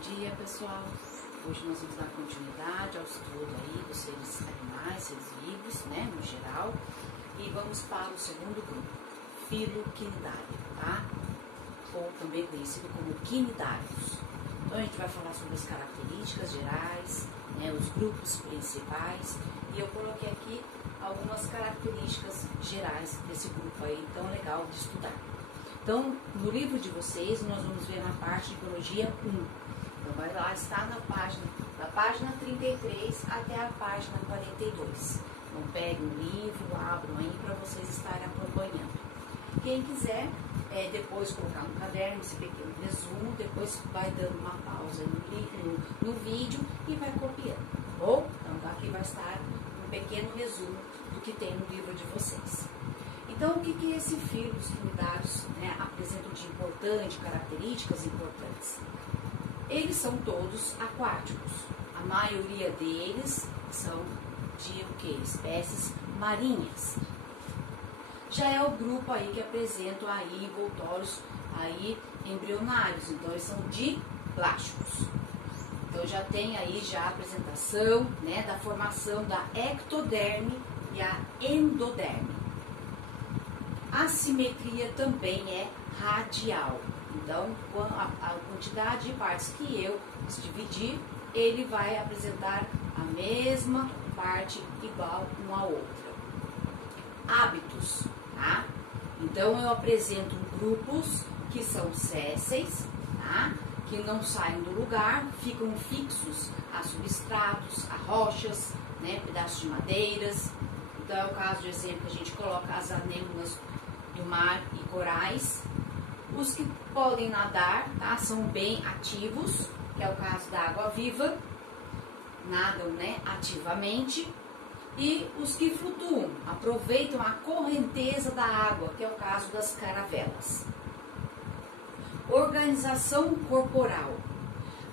dia, pessoal. Hoje nós vamos dar continuidade ao estudo aí dos seres animais, seres vivos, né, no geral. E vamos para o segundo grupo, filoquinidário, tá? Ou também conhecido como quinidários. Então a gente vai falar sobre as características gerais, né, os grupos principais. E eu coloquei aqui algumas características gerais desse grupo aí tão legal de estudar. Então, no livro de vocês, nós vamos ver na parte de biologia 1. Então, vai lá, está na página 33 até a página 42. Então, peguem o livro, abram aí para vocês estarem acompanhando. Quem quiser, depois colocar no caderno esse pequeno resumo, depois vai dando uma pausa no vídeo e vai copiando, tá bom? Então, aqui vai estar um pequeno resumo do que tem no livro de vocês. Então, o que esse filo dos quinidários, né, apresentam de importante, características importantes? Eles são todos aquáticos. A maioria deles são de o quê? Espécies marinhas. Já é o grupo aí que apresentam aí envoltórios aí embrionários, então eles são de plásticos. Então já tem aí já a apresentação, né, da formação da ectoderme e a endoderme. A simetria também é radial. Então, a quantidade de partes que eu dividir, ele vai apresentar a mesma parte igual uma à outra. Hábitos, tá? Então, eu apresento grupos que são sésseis, tá? Que não saem do lugar, ficam fixos a substratos, a rochas, né? Pedaços de madeiras. Então, é o caso de exemplo que a gente coloca as anêmonas do mar e corais. Os que podem nadar, tá? São bem ativos, que é o caso da água-viva, nadam, né, ativamente. E os que flutuam, aproveitam a correnteza da água, que é o caso das caravelas. Organização corporal.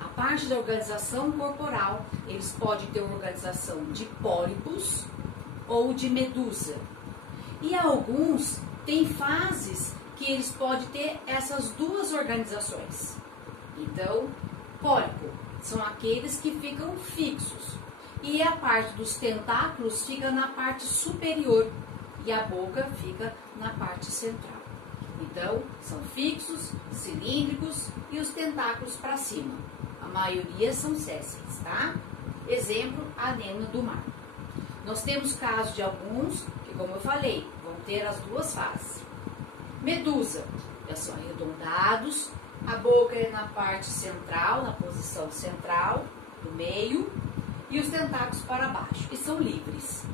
A parte da organização corporal, eles podem ter uma organização de pólipos ou de medusa. E alguns têm fases que eles podem ter essas duas organizações. Então, pólipo são aqueles que ficam fixos. E a parte dos tentáculos fica na parte superior e a boca fica na parte central. Então, são fixos, cilíndricos e os tentáculos para cima. A maioria são sésseis, tá? Exemplo, a anêmona do mar. Nós temos casos de alguns que, como eu falei, vão ter as duas fases. Medusa, já são arredondados, a boca é na parte central, na posição central, do meio, e os tentáculos para baixo, e são livres.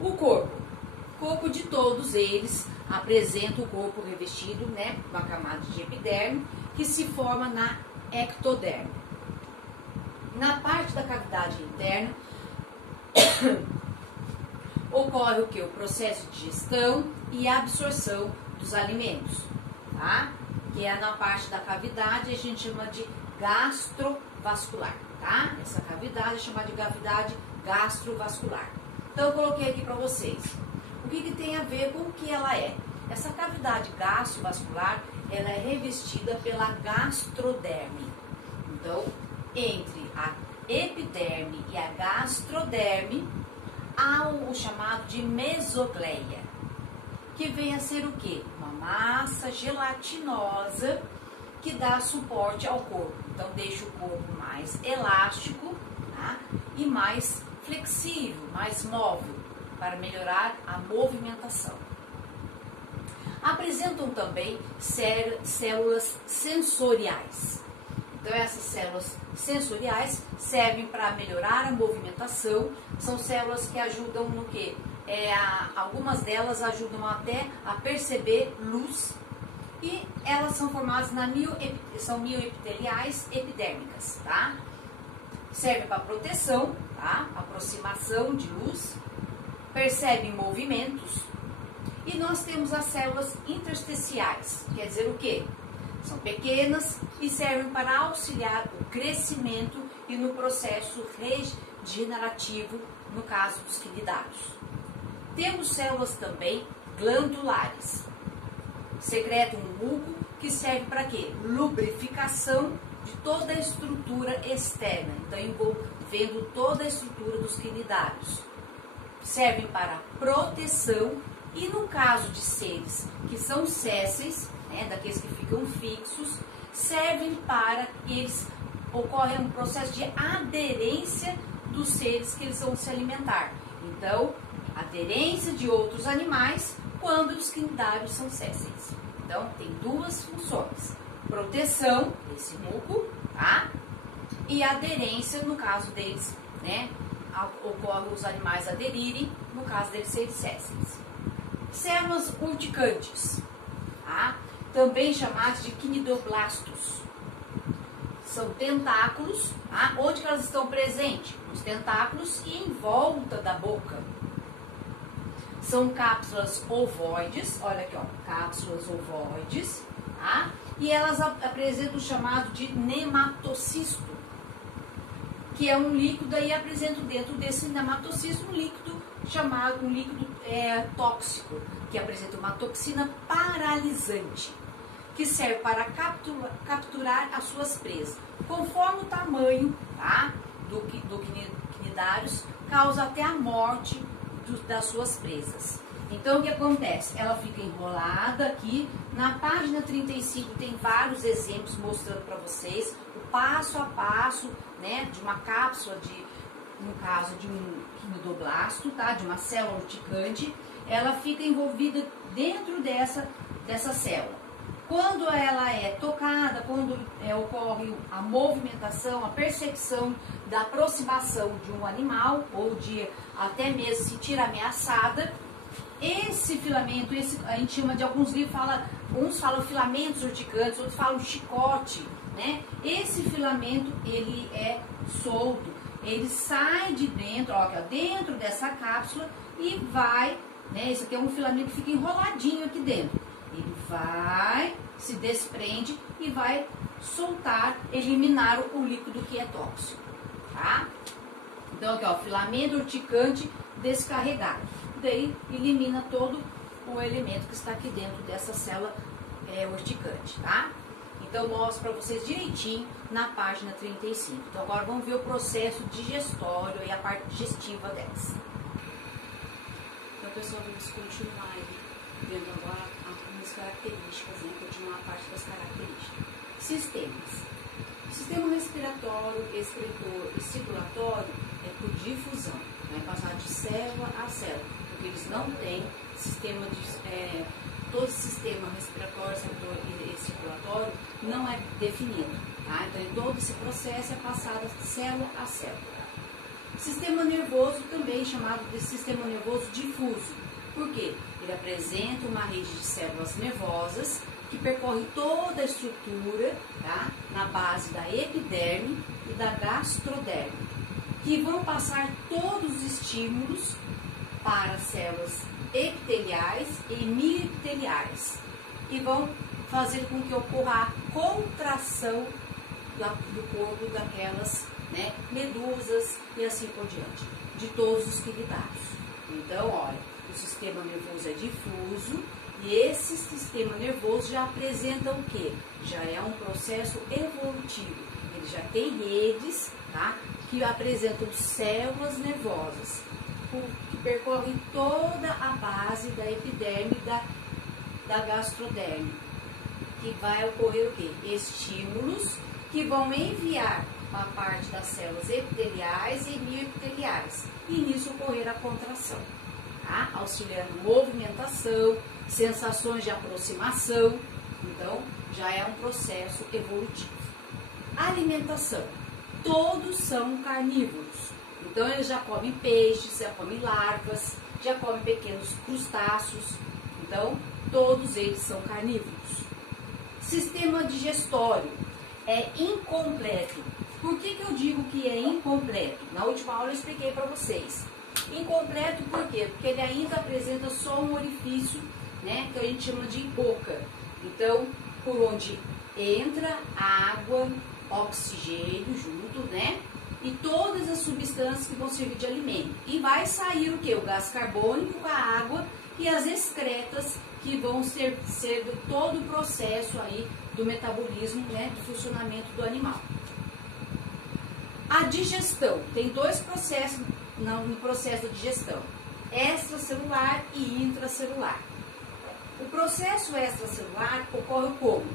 O corpo de todos eles apresenta o corpo revestido, né, com uma camada de epiderme, que se forma na ectoderme. Na parte da cavidade interna, ocorre o que? O processo de digestão e absorção dos alimentos, tá? Que é na parte da cavidade, a gente chama de gastrovascular, tá? Essa cavidade é chamada de cavidade gastrovascular. Então, eu coloquei aqui para vocês. O que tem a ver com o que ela é? Essa cavidade gastrovascular, ela é revestida pela gastroderme. Então, entre a epiderme e a gastroderme, há o chamado de mesogleia, que vem a ser o quê? Uma massa gelatinosa que dá suporte ao corpo. Então, deixa o corpo mais elástico, tá? E mais flexível, mais móvel, para melhorar a movimentação. Apresentam também células sensoriais. Então, essas células sensoriais servem para melhorar a movimentação. São células que ajudam no quê? Algumas delas ajudam até a perceber luz. E elas são formadas são mioepiteliais epidérmicas, tá? Servem para proteção, tá? Aproximação de luz. Percebem movimentos. E nós temos as células intersticiais. Quer dizer o quê? São pequenas e servem para auxiliar o crescimento e no processo regenerativo, no caso dos quinidários. Temos células também glandulares. Secretam um muco que serve para quê? Lubrificação de toda a estrutura externa, então envolvendo toda a estrutura dos quinidários. Servem para proteção e no caso de seres que são sésseis, né, daqueles que ficam fixos, servem para que eles ocorra um processo de aderência dos seres que eles vão se alimentar. Então, aderência de outros animais quando os quinidários são sésseis. Então, tem duas funções: proteção desse muco, tá? E aderência no caso deles, né? Ocorre os animais aderirem, no caso deles serem sésseis. Células urticantes, tá? Também chamadas de quinidoblastos. São tentáculos, tá? Onde que elas estão presentes? Nos tentáculos e em volta da boca. São cápsulas ovoides, olha aqui, ó, cápsulas ovoides, tá? E elas apresentam o chamado de nematocisto, que é um líquido, aí apresenta dentro desse nematocisto um líquido chamado, tóxico, que apresenta uma toxina paralisante, que serve para capturar as suas presas. Conforme o tamanho, tá, do quinidários, causa até a morte das suas presas. Então, o que acontece? Ela fica enrolada aqui. Na página 35 tem vários exemplos mostrando para vocês o passo a passo, né, de uma cápsula, no caso de um quinidoblasto, tá, de uma célula urticante. Ela fica envolvida dentro dessa célula. Quando ela é tocada, quando ocorre a movimentação, a percepção da aproximação de um animal, ou de até mesmo se sentir ameaçada, esse filamento, a gente chama de alguns livros, uns falam filamentos urticantes, outros falam chicote, né? Esse filamento, ele é solto, ele sai de dentro, ó, dentro dessa cápsula e vai, né? Esse aqui é um filamento que fica enroladinho aqui dentro. Ele vai, se desprende e vai soltar, eliminar o líquido que é tóxico, tá? Então aqui, ó, filamento urticante descarregado. Daí elimina todo o elemento que está aqui dentro dessa célula urticante, tá? Então mostro para vocês direitinho na página 35. Então agora vamos ver o processo digestório e a parte digestiva dessa. Então pessoal, vamos continuar aí, vendo agora algumas características, né? Continuar a parte das características. Sistemas. Sistema respiratório, excretor e circulatório é por difusão, vai passar de célula a célula, porque eles não têm sistema de... todo sistema respiratório, excretor e circulatório não é definido, tá? Então, em todo esse processo é passado de célula a célula. Sistema nervoso, também chamado de sistema nervoso difuso. Por quê? Ele apresenta uma rede de células nervosas que percorre toda a estrutura, tá? Na base da epiderme e da gastroderme, que vão passar todos os estímulos para células epiteliais e mioepiteliais e vão fazer com que ocorra a contração do corpo daquelas, né, medusas e assim por diante, de todos os quinidários. Então, olha, o sistema nervoso é difuso e esse sistema nervoso já apresenta o quê? Já é um processo evolutivo. Ele já tem redes, tá, que apresentam células nervosas que percorrem toda a base da epiderme e da gastroderme, que vai ocorrer o quê? Estímulos que vão enviar uma parte das células epiteliais e mioepiteliais, e nisso ocorrer a contração, tá? Auxiliando movimentação, sensações de aproximação. Então, já é um processo evolutivo. Alimentação. Todos são carnívoros. Então, eles já comem peixes, já comem larvas, já comem pequenos crustáceos. Então, todos eles são carnívoros. Sistema digestório é incompleto. Por que eu digo que é incompleto? Na última aula eu expliquei para vocês. Incompleto por quê? Porque ele ainda apresenta só um orifício, né, que a gente chama de boca. Então, por onde entra água, oxigênio junto, né? E todas as substâncias que vão servir de alimento. E vai sair o que? O gás carbônico, a água e as excretas que vão ser todo o processo aí do metabolismo, né, do funcionamento do animal. A digestão, tem dois processos no processo de digestão, extracelular e intracelular. O processo extracelular ocorre como?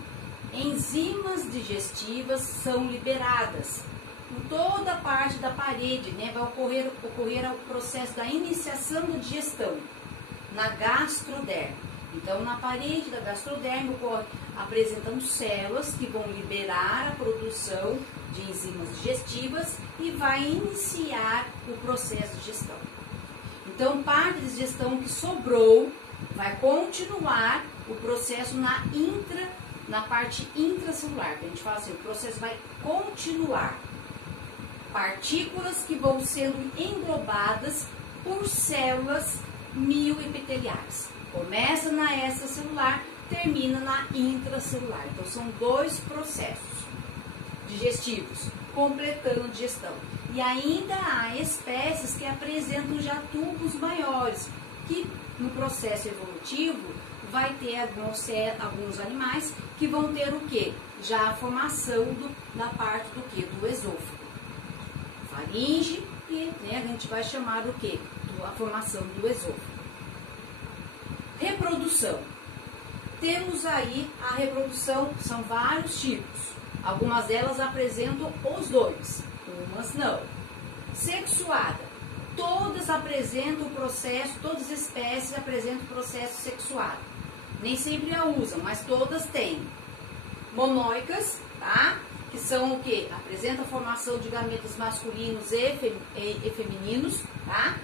Enzimas digestivas são liberadas em toda a parte da parede, né, vai ocorrer o processo da iniciação da digestão na gastroderme. Então, na parede da gastroderme apresentam células que vão liberar a produção de enzimas digestivas e vai iniciar o processo de digestão. Então, parte da digestão que sobrou vai continuar o processo na parte intracelular. A gente fala assim, o processo vai continuar. Partículas que vão sendo englobadas por células mioepiteliais. Começa na extracelular, termina na intracelular. Então, são dois processos digestivos, completando a digestão. E ainda há espécies que apresentam já tubos maiores, que no processo evolutivo vai ter alguns animais que vão ter o quê? Já a formação da parte do quê? Do esôfago. Faringe e, né, a gente vai chamar o quê? A formação do esôfago. Reprodução. Temos aí a reprodução, são vários tipos. Algumas delas apresentam os dois, umas não. Sexuada. Todas apresentam o processo, todas as espécies apresentam o processo sexuado. Nem sempre a usam, mas todas têm. Monóicas, tá? Que são o quê? Apresenta a formação de gametas masculinos e femininos, tá?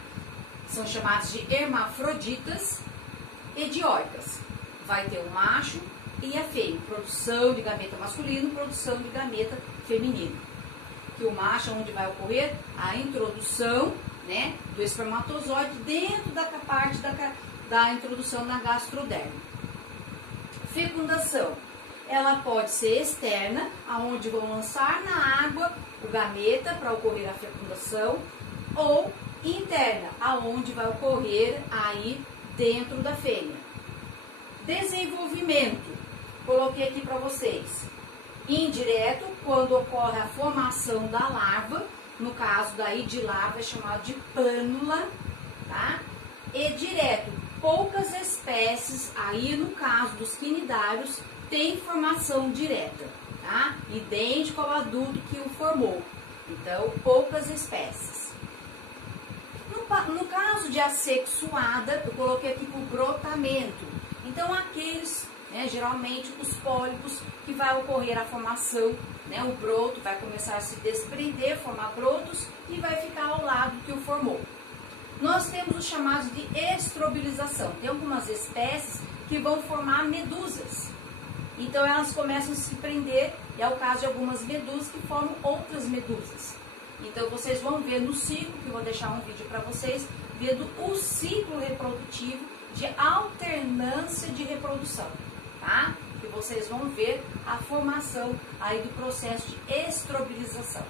São chamadas de hermafroditas. E dioicas. Vai ter o macho e a fêmea. Produção de gameta masculino, produção de gameta feminino. Que o macho é onde vai ocorrer a introdução, né, do espermatozoide dentro da parte da introdução na gastroderme. Fecundação. Ela pode ser externa, aonde vão lançar na água o gameta para ocorrer a fecundação, ou interna, aonde vai ocorrer aí dentro da fêmea. Desenvolvimento, coloquei aqui para vocês. Indireto, quando ocorre a formação da larva, no caso daí de larva é chamado de plânula, tá? E direto, poucas espécies, aí no caso dos quinidários, tem formação direta, tá? Idêntico ao adulto que o formou. Então, poucas espécies. No caso de assexuada, eu coloquei aqui o brotamento. Então, aqueles, né, geralmente, os pólipos que vai ocorrer a formação, né, o broto vai começar a se desprender, formar brotos e vai ficar ao lado que o formou. Nós temos os chamados de estrobilização. Tem algumas espécies que vão formar medusas. Então, elas começam a se prender, e é o caso de algumas medusas que formam outras medusas. Então, vocês vão ver no ciclo, que eu vou deixar um vídeo para vocês, vendo o ciclo reprodutivo de alternância de reprodução, tá? Que vocês vão ver a formação aí do processo de estrobilização.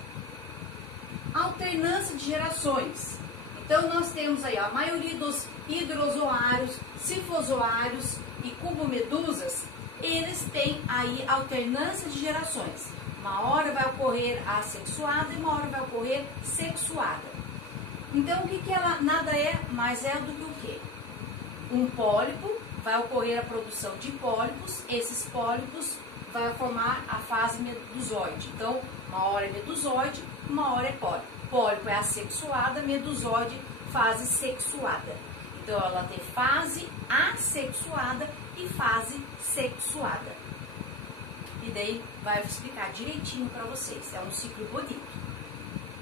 Alternância de gerações. Então, nós temos aí a maioria dos hidrozoários, sifozoários e cubomedusas, eles têm aí alternância de gerações. Uma hora vai ocorrer assexuada e uma hora vai ocorrer sexuada. Então, o que ela nada é mais é do que o quê? Um pólipo, vai ocorrer a produção de pólipos, esses pólipos vai formar a fase medusoide. Então, uma hora é medusoide, uma hora é pólipo. Pólipo é assexuada, medusoide, fase sexuada. Então, ela tem fase assexuada e fase sexuada. E daí vai explicar direitinho para vocês. É um ciclo bonito.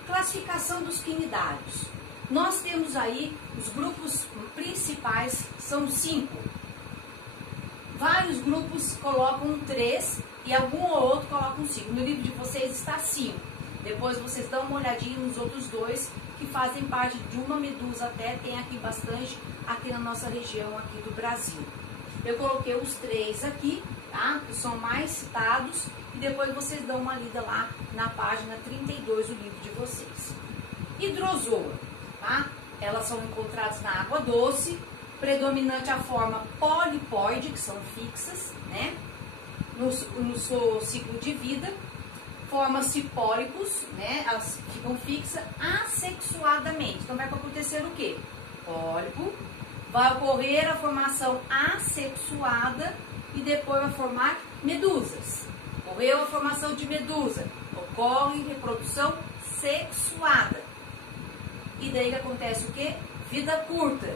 Classificação dos quinidários. Nós temos aí os grupos principais, são 5. Vários grupos colocam 3 e algum ou outro colocam 5. No livro de vocês está 5. Depois vocês dão uma olhadinha nos outros 2 que fazem parte de uma medusa até, tem aqui bastante, aqui na nossa região aqui do Brasil. Eu coloquei os 3 aqui, tá? Que são mais citados, e depois vocês dão uma lida lá na página 32 do livro de vocês. Hidrozoa, tá? Elas são encontradas na água doce, predominante a forma polipóide, que são fixas, né? no seu ciclo de vida, forma-se pólipos, né? Elas ficam fixas assexuadamente. Então vai acontecer o quê? Pólipo, vai ocorrer a formação assexuada e depois vai formar medusas. Ocorreu a formação de medusa, ocorre reprodução sexuada. E daí acontece o quê? Vida curta.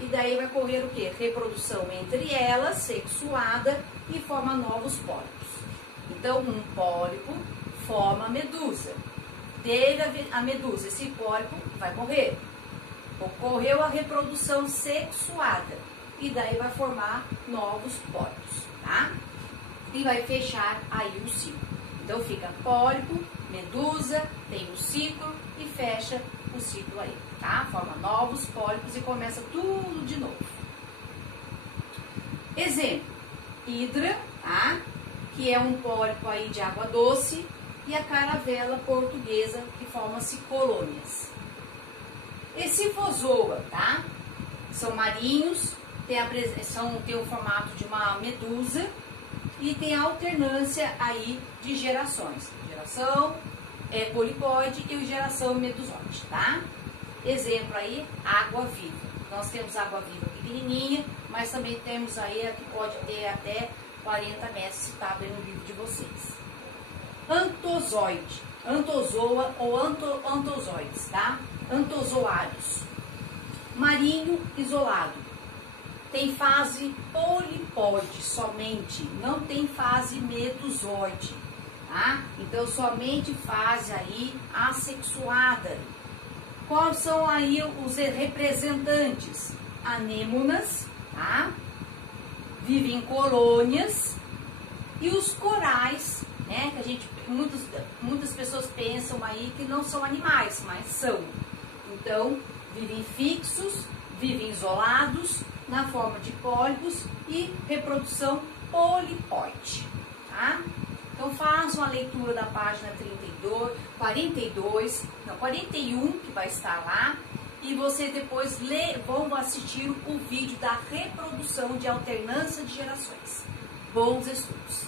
E daí vai ocorrer o quê? Reprodução entre elas, sexuada, e forma novos pólipos. Então, um pólipo forma medusa. Teve a medusa, esse pólipo vai morrer. Ocorreu a reprodução sexuada. E daí vai formar novos pólipos, tá? E vai fechar aí o ciclo. Então, fica pólipo, medusa, tem o ciclo e fecha o ciclo aí, tá? Forma novos pólipos e começa tudo de novo. Exemplo, hidra, tá? Que é um pólipo aí de água doce, e a caravela portuguesa, que forma-se colônias. Essifozoa, tá? São marinhos, tem o formato de uma medusa e tem a alternância aí de gerações. Geração polipóide e geração medusoide, tá? Exemplo aí, água-viva. Nós temos água-viva pequenininha, mas também temos aí a que pode ter até 40 metros, se está bem no livro de vocês. Antozoide, antozoa ou antozoides, tá? Antozoários. Marinho isolado. Tem fase polipóide somente, não tem fase medusoide, tá? Então, somente fase aí assexuada. Quais são aí os representantes? Anêmonas, tá? Vivem em colônias. E os corais, né? Que a gente, muitas pessoas pensam aí que não são animais, mas são. Então, vivem fixos, vivem isolados, na forma de pólipos e reprodução polipóide, tá? Então, façam a leitura da página 41, que vai estar lá, e você depois vão assistir o vídeo da reprodução de alternância de gerações. Bons estudos!